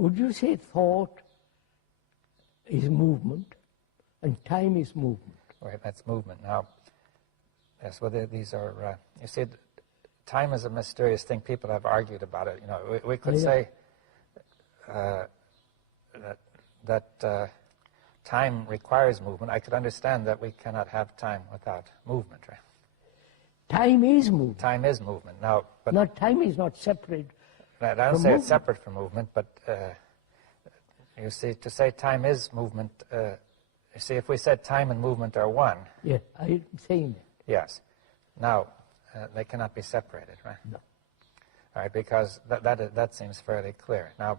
Would you say thought is movement and time is movement? Right, that's movement. Now, yes, well, these are, you see, time is a mysterious thing. People have argued about it. You know, we could say that time requires movement. I could understand that we cannot have time without movement, right? Time is movement. Time is movement. Now, but not time is not separate. I don't say it's separate from movement, but you see, to say time is movement, you see, if we said time and movement are one. Yeah, I'm saying that. Yes. Now, they cannot be separated, right? No. All right, because that seems fairly clear. Now,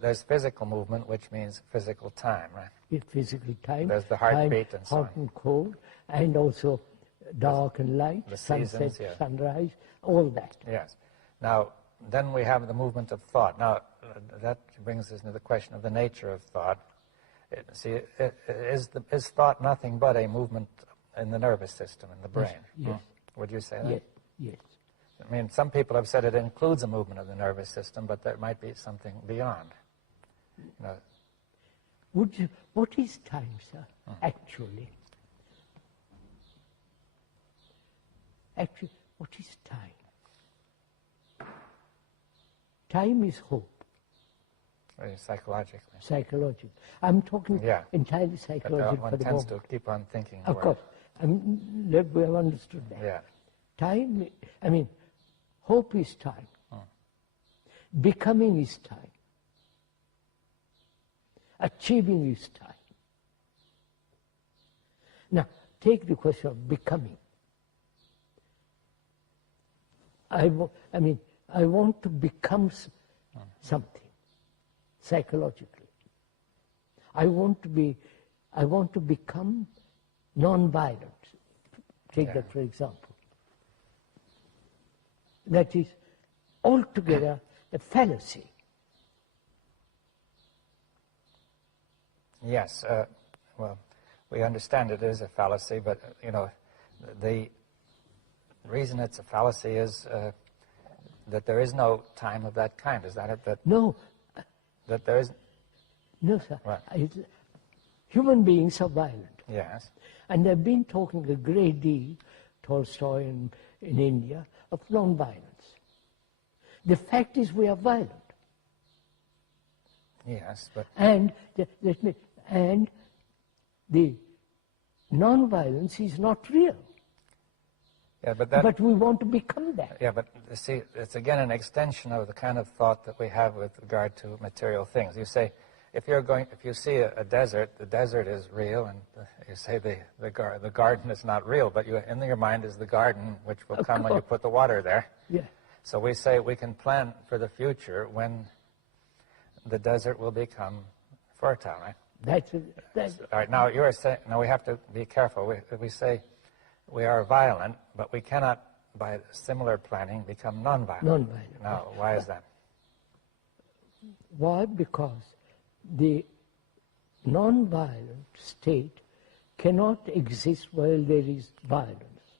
there's physical movement, which means physical time, right? Yeah, physical time. There's the heartbeat time, and so on. Hot and cold, and also dark and light, the sunset, seasons, yeah. sunrise, all that. Yes. Now, then we have the movement of thought. Now, that brings us into the question of the nature of thought. Is thought nothing but a movement in the nervous system, in the brain? Yes. Would you say that? Yes. Yes. I mean, some people have said it includes a movement of the nervous system, but there might be something beyond. You know. What is time, sir, actually? Actually, what is time? Time is hope. Psychologically. Psychological. I'm talking entirely psychological. But one tends to keep on thinking. Of course. We have understood that. Yeah. Time, I mean, hope is time. Becoming is time. Achieving is time. Now, take the question of becoming. I want to become something psychologically. I want to become non-violent. Take that for example. That is altogether a fallacy. Yes. Well, we understand it is a fallacy, but you know, the reason it's a fallacy is that there is no time of that kind. Is that it? That no. That there is. No, sir. Right. Human beings are violent. Yes. And they've been talking a great deal, Tolstoy in India, of non-violence. The fact is we are violent. Yes, but... And the non-violence is not real. Yeah, but we want to become that. Yeah, but see, it's again an extension of the kind of thought that we have with regard to material things. You say, if you see a desert, the desert is real, and you say the garden is not real, but in your mind is the garden, which will come when you put the water there. Yeah. So we say we can plan for the future when the desert will become fertile, right? That's all right. Now you are saying. Now we have to be careful. We say we are violent, but we cannot, by similar planning, become non-violent. Non-violent. Now, why is that? Why? Because the non-violent state cannot exist while there is violence.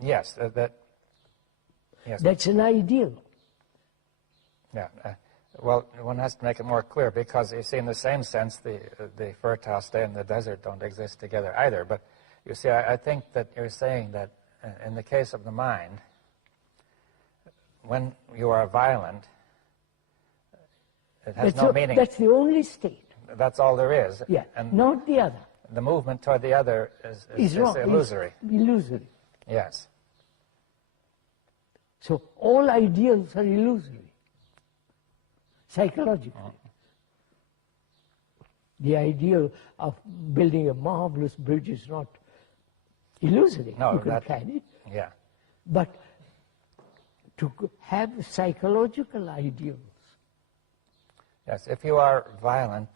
Yes, yes. That's an ideal. Yeah. Well, one has to make it more clear, because you see, in the same sense, the fertile state and the desert don't exist together either. But you see, I think that you're saying that in the case of the mind, when you are violent, it has no meaning. That's the only state. That's all there is. Yeah, and not the other. The movement toward the other is illusory. It's illusory. Yes. So all ideals are illusory, psychologically. The ideal of building a marvelous bridge is not illusory. No, you can plan it. Yeah. But to have psychological ideals. Yes, if you are violent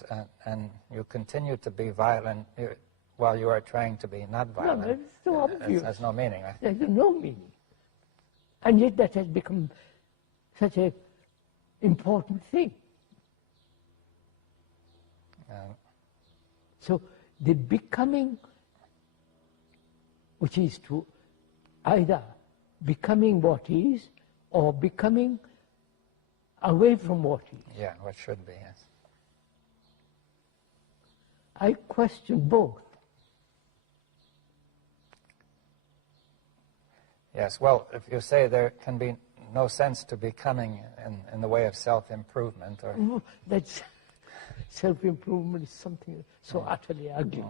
and you continue to be violent while you are trying to be not violent, no, it's so obvious. It has no meaning. Right? There's no meaning. And yet that has become such an important thing. So the becoming, which is to either becoming what is or becoming away from what is. Yeah, what should be, yes. I question both. Yes, well, if you say there can be no sense to becoming in the way of self-improvement, or That's self-improvement is something so utterly ugly.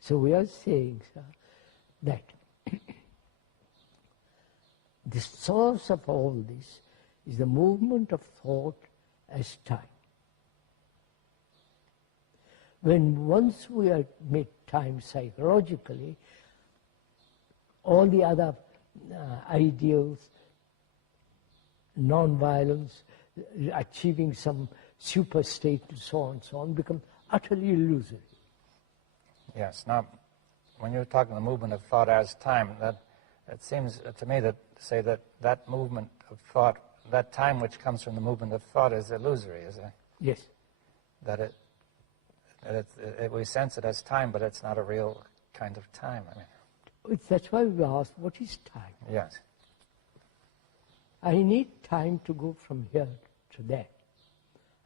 So we are saying, sir, that the source of all this is the movement of thought as time. When once we admit time psychologically, all the other ideals, non-violence, achieving some super state and so on, become utterly illusory. yes. Now, when you're talking the movement of thought as time, that it seems to me that say that that movement of thought, that time which comes from the movement of thought, is illusory, is it? Yes. That we sense it as time, but it's not a real kind of time. I mean, That's why we ask, what is time? yes, I need time to go from here to there.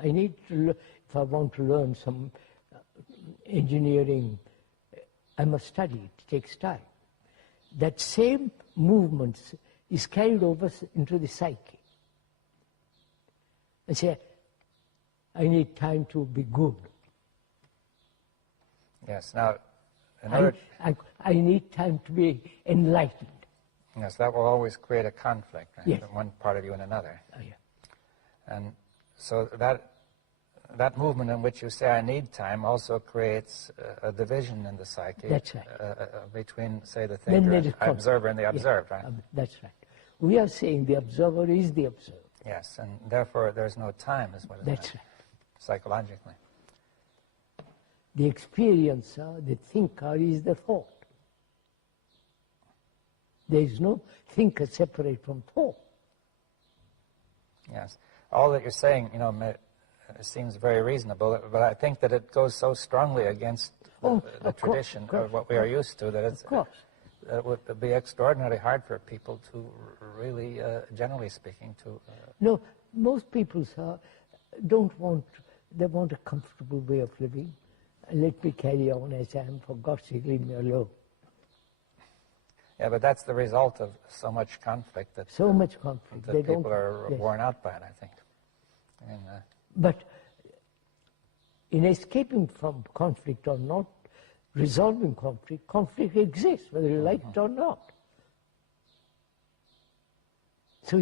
I need to, if I want to learn some engineering, I must study. It takes time. That same movement is carried over into the psyche. I say, I need time to be good. yes. Now, in order, I need time to be enlightened. yes, that will always create a conflict, right? Yes. From one part of you and another. Oh, yeah. And so that movement in which you say I need time also creates a division in the psyche. That's right. Between, say, the Then thinker, there and is observer, and the observed, right? That's right. We are saying the observer is the observed. Yes, and therefore there's no time, is what it is. That's right. Psychologically. The experiencer, the thinker, is the thought. There is no thinker separate from thought. Yes. All that you're saying, seems very reasonable, but I think that it goes so strongly against the tradition of what we are used to that it would be extraordinarily hard for people to really, generally speaking, to... No, most people, sir, they want a comfortable way of living. Let me carry on as I am, for God's sake, leave me alone. Yeah, but that's the result of so much conflict that, So much conflict. that people are worn out by it, I think. I mean, but in escaping from conflict or not, resolving conflict exists, whether you like it or not. So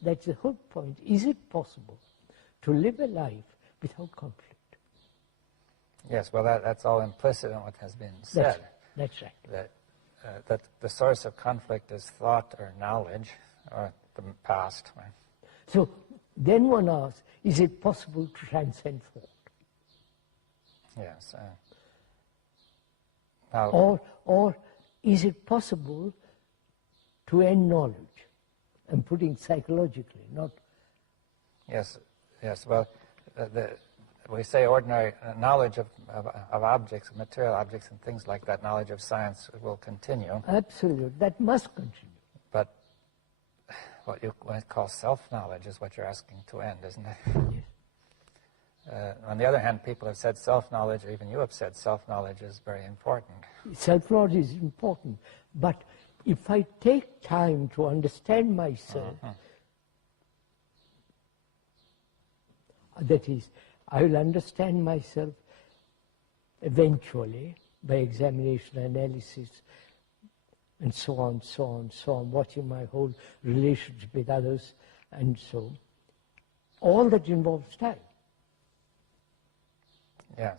that's the whole point, is it possible to live a life without conflict? yes, well, that's all implicit in what has been said. That's right. That the source of conflict is thought or knowledge or the past. Right? So then one asks, is it possible to transcend thought? Yes. Now, Or is it possible to end knowledge? I'm putting psychologically, not... yes. Well, we say ordinary knowledge of objects, material objects and things like that, knowledge of science will continue. Absolutely, that must continue. But what you call self-knowledge is what you're asking to end, isn't it? Yes. On the other hand, people have said self-knowledge, or even you have said self-knowledge is very important. Self-knowledge is important, but if I take time to understand myself, that is, I will understand myself eventually by examination, analysis, and so on, watching my whole relationship with others, and so all that involves time. Yeah.